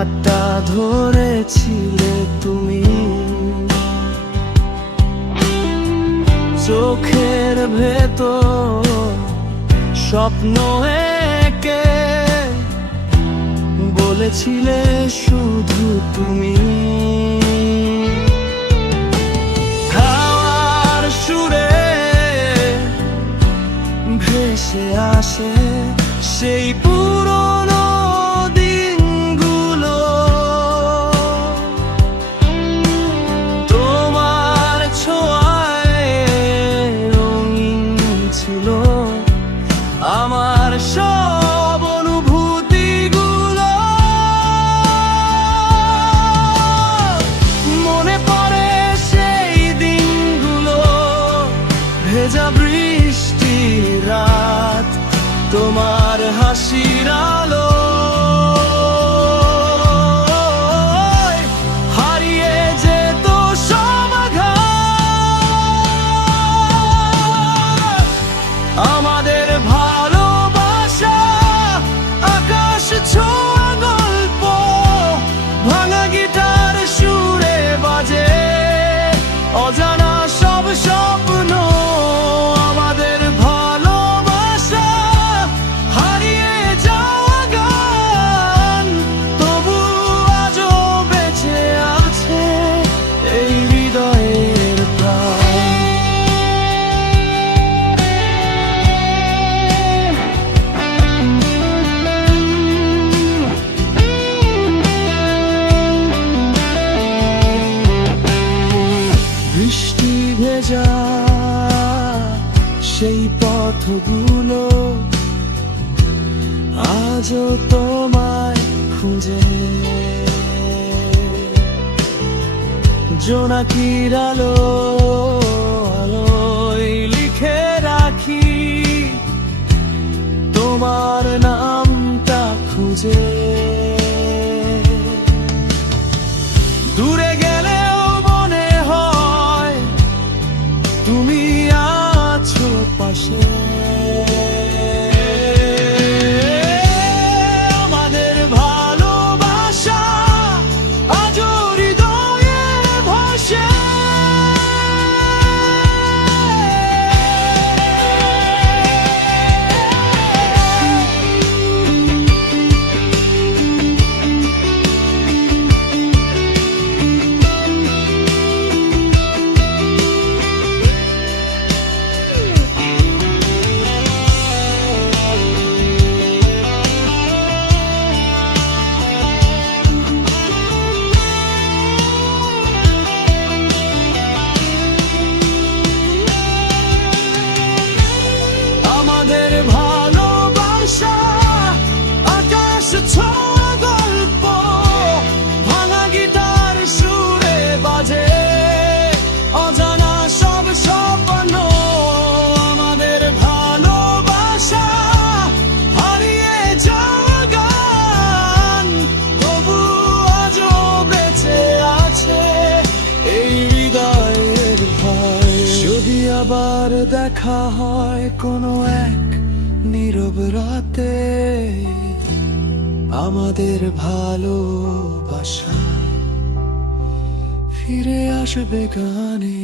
হাতটা ধরেছিলে তুমি, চোখের ভেতর স্বপ্ন এঁকে বলেছিলে শুধু তুমি। হাওয়ার সুরে ভেসে আসে সেই পুরনো দিনগুলো, তোমার ছোঁয়ায় রঙিন ছিল আমার সব অনুভূতিগুলো। মনে পড়ে সেই দিনগুলো, ভেজা বৃষ্টির রাত, তোমার হাসির আলো হারিয়ে যেত সব আঘাত। আমাদের ভালোবাসা আকাশ ছোঁয়া গল্প, ভাঙা গিটার সুরে বাজে অজানা সব স্বপ্ন। আমাদের ভালোবাসা হারিয়ে যাওয়া গান, তবু আজও বেঁচে আছে এই হৃদয়ের প্রাণ। বৃষ্টি ভেজা সেই পথগুলো আজও তোমায় খুঁজে, জোনাকির আলো আলোয় লিখে রাখি তোমার নামটা খুঁজে। দূরে গেলেও মনে হয় তুমি আছো পাশে। আমাদের ভালোবাসা আজও হৃদয়ে ভাসে। আমাদের ভালোবাসা আকাশ ছোঁয়া গল্প, ভাঙা গিটার সুরে বাজে অজানা সব স্বপ্ন। আমাদের ভালোবাসা হারিয়ে যাওয়া গান, তবু আজও বেঁচে আছে এই হৃদয়ের ভয়। যদি আবার দেখা হয় কোনো এক নীরব রাতে, আমাদের ভালোবাসা ফিরে আসবে গানে।